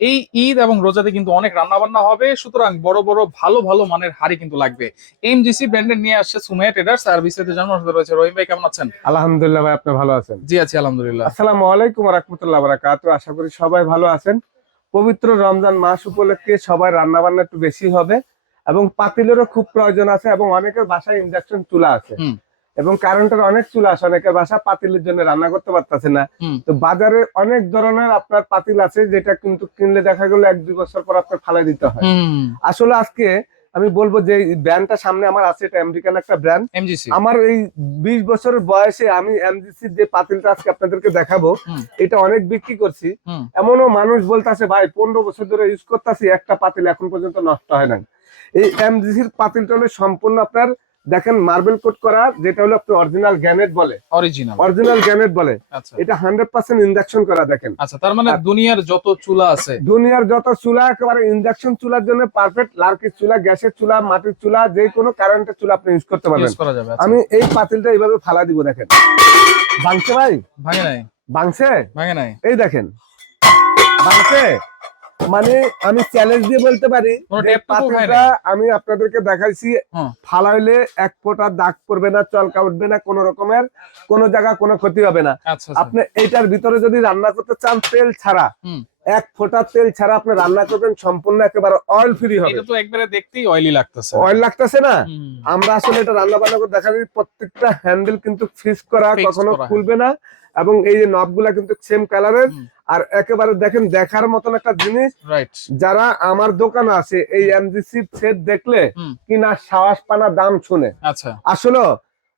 এই ঈদ এবং রোজাতে কিন্তু অনেক রান্না বান্না হবে, সুতরাং বড় বড় ভালো ভালো মানের হাড়ি কিন্তু লাগবে। এমজিসি ব্র্যান্ডের নিয়ে আসছে সুমাইয়া ট্রেডার্স। আর বিস্তারিত জানার সাথে রয়েছে রহিম ভাই। কেমন আছেন? আলহামদুলিল্লাহ ভাই, আপনি ভালো আছেন? জি আছি আলহামদুলিল্লাহ। আসসালামু আলাইকুম ওয়া রাহমাতুল্লাহি ওয়া বারাকাতুহু। আশা করি সবাই ভালো আছেন। পবিত্র রমজান মাস উপলক্ষে সবাই রান্না বান্না একটু বেশি হবে এবং পাতিলেরও খুব প্রয়োজন আছে এবং অনেকের বাসায় ইন্ডাকশন চুলা আছে হুম এবং কারেন্টের অনেক চুলা আছে, অনেকের বাসা পাতিলের জন্য রান্না করতে পারতেছে না। হুম তো বাজারে অনেক ধরনের আপনার পাতিল আছে যেটা কিন্তু কিনলে দেখা গেল 1-2 বছর পর আপনার ফালাই দিতে হয়। হুম আসলে আজকে আমি বলবো যে ব্র্যান্ডটা সামনে আমার আছে, এটা আমেরিকান একটা ব্র্যান্ড। এমজিসি। আমার এই 20 বছরের বয়সে আমি এমজিসির যে পাতিলটা আজকে আপনাদেরকে দেখাবো, হুম এটা অনেক বিক্রি করছি। হুম এমনও মানুষ বলতেছে ভাই 15 বছর ধরে ইউজ করতেছি, একটা পাতিল এখন পর্যন্ত নষ্ট হয় না। এই এমজিসির পাতিলটা হলো সম্পূর্ণ আপনার দেখেন মার্বেল কোট করা, যেটা হলো আপনার অরিজিনাল গ্যানেট বলে। অরিজিনাল। অরিজিনাল গ্যানেট বলে। আচ্ছা এটা 100% ইন্ডাকশন করা দেখেন। আচ্ছা, তার মানে দুনিয়ার যত চুলা আছে। দুনিয়ার যত চুলা একেবারে ইন্ডাকশন চুলার জন্য পারফেক্ট। লার্কির চুলা, গ্যাসের চুলা, মাটির চুলা, যে কোনো কারেন্টের চুলা আপনি ইউজ করতে পারবেন। ইউজ করা যাবে। আচ্ছা। আমি এই পাতিলটা এইভাবে ফালা দিব, দেখেন ভাঙছে ভাই, ভাঙে নাই। ভাঙছে, ভাঙে নাই। এই দেখেন ভাঙছে। মানে আমি চ্যালেঞ্জ দিয়ে বলতে পারি কোনো যে টেপ টুপও খায় পাতিলটা নাই? আমি আপনাদেরকে দেখাইছি, হুম ফালাইলে এক ফোঁটা দাগ পড়বে না, চলকা উঠবে না, কোনো রকমের কোনো জায়গা কোনো ক্ষতি হবে না। আচ্ছা আচ্ছা। আপনি এইটার ভিতরে যদি রান্না করতে চান তেল ছাড়া, হুম এক ফোঁটা তেল ছাড়া আপনি রান্না করবেন, সম্পূর্ণ একেবারে অয়েল ফ্রি হবে। এটা তো একবারে দেখতেই অয়েলি লাগতেছে। অয়েল লাগতেছে না? হুম আমরা আসলে এটা রান্না বান্না করে দেখা যায় প্রত্যেকটা হ্যান্ডেল কিন্তু ফিক্স করা, Fixed কখনো করা, খুলবে না। এবং এই যে নবগুলা কিন্তু সেম কালারের। হুম আর একেবারে দেখেন দেখার মতন একটা জিনিস। রাইট। যারা আমার দোকানে আছে এই এমজিসি সেট দেখলে হুম কিনা সাহস পানা দাম শুনে। আচ্ছা। আসলে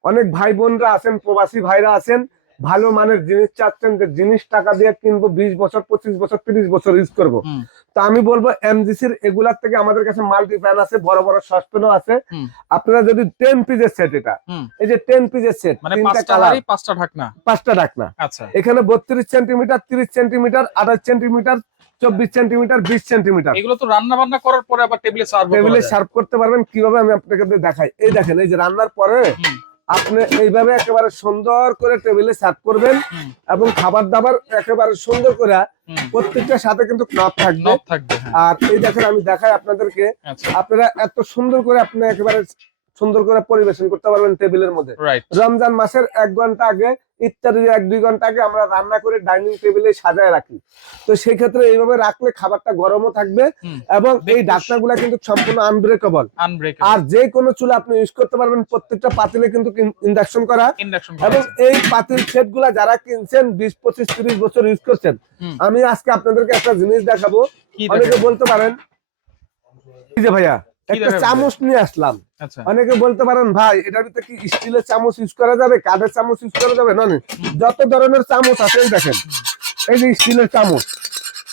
অনেক ভাই বোনরা আছেন, প্রবাসী ভাইরা আছেন, ভালো মানের জিনিস চাচ্ছেন যে জিনিস টাকা দিয়ে কিনবো, 20 বছর 25 বছর 30 বছর ইউজ করবো। হুম তো আমি বলবো এমজিসির এগুলার থেকে আমাদের কাছে মাল্টি ফ্যান আছে, বড় বড় সসপ্যানও আছে। হুম আপনারা যদি 10 পিসের সেট, এটা হুম এই যে 10 পিসের সেট, মানে 3টা পাঁচটা কালার, হাড়ি 5টা ঢাকনা। 5টা ঢাকনা। আচ্ছা। এখানে 32 centimetre, 30 centimetre, 28 centimetre, 24 centimetre, 20 centimetre. এগুলো তো রান্না বান্না করার পরে আবার টেবিলে সার্ভ করা টেবিলে যায়। সার্ভ করতে পারবেন। কিভাবে আমি আপনাকে দেখাই, এই দেখেন, এই যে রান্নার পরে হুম আপনি এইভাবে একেবারে সুন্দর করে টেবিলে সার্ভ করবেন হুম এবং খাবার দাবার একেবারে সুন্দর করে হুম প্রত্যেকটার সাথে কিন্তু নব থাকবে। নব থাকবে, হ্যাঁ। আর এই দেখেন আমি দেখাই আপনাদেরকে, আচ্ছা। আপনারা এত সুন্দর করে আপনি একেবারে সুন্দর করে পরিবেশন করতে পারবেন টেবিলের মধ্যে। রাইট। রমজান মাসের 1 ঘন্টা আগে, ইত্যাদি 1-2 ঘন্টা আগে আমরা রান্না করে ডাইনিং টেবিলে সাজায় রাখি। তো সেই ক্ষেত্রে এইভাবে রাখলে খাবারটা গরমও থাকবে হুম এবং এই ঢাকনাগুলা কিন্তু সম্পূর্ণ আনব্রেকেবল। আনব্রেকেবল। আর যে কোনো চুলা আপনি ইউজ করতে পারবেন, প্রত্যেকটা পাতিলে কিন্তু ইন্ডাকশন করা। ইন্ডাকশন এবং করা। এই পাতিল সেট গুলা যারা কিনছেন 20-25-30 বছর ইউজ করছেন, হুম আমি আজকে আপনাদেরকে একটা জিনিস দেখাবো। কি অনেকে দেখেন? বলতে পারেন এই যে ভাইয়া কি একটা দেখাবেন? চামচ নিয়ে আসলাম। আচ্ছা। অনেকে বলতে পারেন ভাই এটার ভিতরে কি স্টিলের চামচ ইউজ করা যাবে, কাঠের চামচ ইউজ করা যাবে? না না, যত ধরনের চামচ আছে এই দেখেন, এই যে স্টিলের চামচ,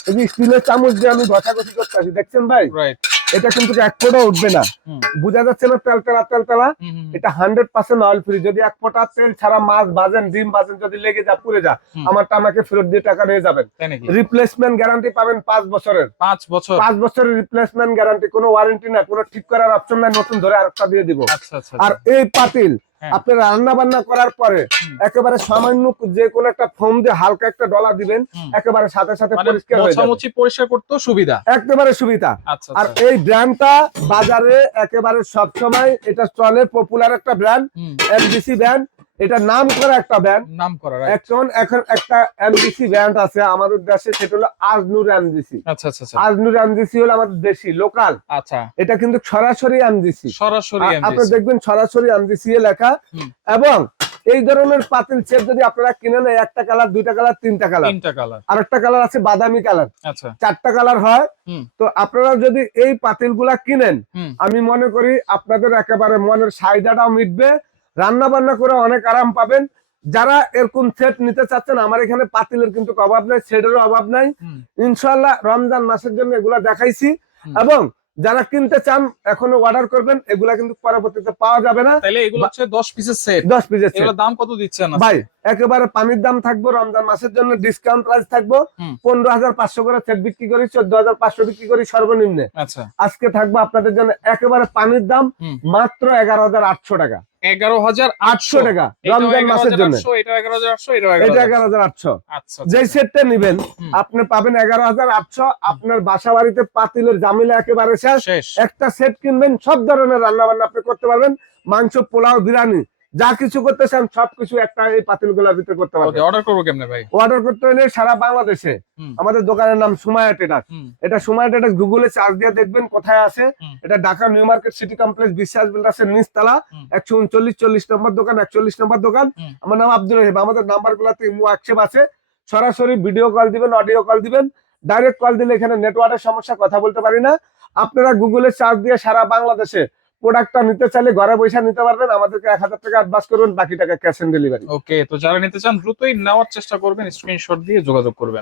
এই যে স্টিলের চামচ দিয়ে আমি ঘষাঘষি করতেছি, দেখছেন ভাই? রাইট। এটা কিন্তু এক ফোঁটাও উঠবে না। হুম বোঝা যাচ্ছে না তেলতেলা তেলতেলা? হুম হুম এটা 100% অয়েল ফ্রি। যদি এক ফোঁটা তেল ছাড়া মাছ ভাজেন, ডিম ভাজেন, যদি লেগে যা, পুড়ে যা, হুম। আমারটা আমাকে ফেরত দিয়ে টাকা নিয়ে যাবেন। তাই নাকি? রিপ্লেসমেন্ট গ্যারান্টি পাবেন 5 বছরের। 5 বছর। 5 বছরের রিপ্লেসমেন্ট গ্যারান্টি, কোনো ওয়ারেন্টি না, কোনো ঠিক করার অপশন নাই, নতুন ধরে আরেকটা দিয়ে দিব। আচ্ছা আচ্ছা আর আচ্ছা। এই পাতিল হ্যাঁ। আপনি রান্না বান্না করার পরে হুম। একেবারে সামান্য যে কোনো একটা ফোম দিয়ে হালকা একটা ডলা দিবেন, হুম। একেবারে সাথে সাথে মানে পরিষ্কার হয়ে যাবে। মোছামুছি পরিষ্কার করতেও সুবিধা। একেবারে সুবিধা। আচ্ছা আর আচ্ছা। এই ব্র্যান্ডটা বাজারে একেবারে সবসময় এটা চলে, পপুলার একটা ব্র্যান্ড, হুম। MDC brand. এটা নাম করা একটা ব্র্যান্ড। নাম করা, রাইট। এখন একটা এমডিসি ব্র্যান্ড আছে আমাদের দেশে, সেটা হলো আজনুর এমডিসি। আচ্ছা আচ্ছা আচ্ছা। আজনুর এমডিসি হলো আমাদের দেশি লোকাল। আচ্ছা। এটা কিন্তু সরাসরি এমডিসি, সরাসরি আপনি এমজিসি। দেখবেন সরাসরি এমডিসি এ লেখা। হুম। এবং এই ধরনের পাতিল সেট যদি আপনারা কিনেন, একটা কালার, 2টা কালার, 3টা কালার, 3টা কালার। আরেকটা কালার আছে বাদামি কালার, আচ্ছা। 4টা কালার হয়। হুম তো আপনারা যদি এই পাতিলগুলা কিনেন, হুম আমি মনে করি আপনাদের একেবারে মনের চাহিদাটাও মিটবে, রান্না বান্না করে অনেক আরাম পাবেন। যারা এরকম সেট নিতে চাচ্ছেন, আমার এখানে পাতিলের কিন্তু অভাব নাই, সেটেরও অভাব নাই। হুম ইনশাআল্লাহ রমজান মাসের জন্য এগুলা দেখাইছি। হুম। এবং যারা কিনতে চান এখনো অর্ডার করবেন, এগুলা কিন্তু পরবর্তীতে পাওয়া যাবে না। তাইলে এগুলো হচ্ছে 10 পিসের সেট। 10 পিসের সেট এগুলোর দাম কত দিচ্ছেন আজকে? ভাই একেবারে পানির দাম থাকবো, রমজান মাসের জন্য ডিসকাউন্ট প্রাইস থাকবো। হুম। 15,500 করে সেট বিক্রি করি, 14,500 বিক্রি করি সর্বনিম্নে। আচ্ছা। আজকে থাকবো আপনাদের জন্য একেবারে পানির দাম হুম। মাত্র 11,800 টাকা। 11,800 টাকা এটাও রমজান মাসের জন্য। 11,800, এটাও 11,800, এটাও এটা 11,800। 11,800। আচ্ছা যে সেটটা নিবেন হুম। আপনি পাবেন 11,800। আপনার বাসা বাড়িতে পাতিলের ঝামেলা একেবারে শেষ। শেষ। একটা সেট কিনবেন, সব ধরনের রান্না বান্না আপনি করতে পারবেন। মাংস, পোলাও, বিরিয়ানি যা কিছু করতে চান সবকিছু একটা এই পাতিলগুলোর ভিতরে করতে ওকে, পারবেন। অর্ডার করবো কেমনে ভাই? অর্ডার করতে হলে সারা বাংলাদেশে হুম। আমাদের দোকানের নাম সুমাইয়া ট্রেডার্স। হুম। এটা সুমাইয়া ট্রেডার্স গুগলে সার্চ দিয়ে দেখবেন কোথায় আছে। হুম। এটা Dhaka new market city complex বিশ্বাস বিল্ডার্সের নিচতলা, হুম। 139 40 নম্বর দোকান, 41 নম্বর দোকান। হুম। আমার নাম আব্দুল রহিম। আমাদের নাম্বার গুলাতে হোয়াটসঅ্যাপ আছে, সরাসরি ভিডিও কল দিবেন, অডিও কল দিবেন। ডাইরেক্ট কল দিলে এখানে নেটওয়ার্কের সমস্যা, কথা বলতে পারি না। আপনারা গুগলে সার্চ দিয়ে সারা বাংলাদেশে প্রোডাক্টটা নিতে চাইলে ঘরে বসে নিতে পারবেন। আমাদেরকে 1000 টাকা অ্যাডভান্স করবেন, বাকি টাকা ক্যাশ অন ডেলিভারি। ওকে, তো যারা নিতে চান দ্রুতই নেওয়ার চেষ্টা করবেন, স্ক্রিনশট দিয়ে যোগাযোগ করবেন।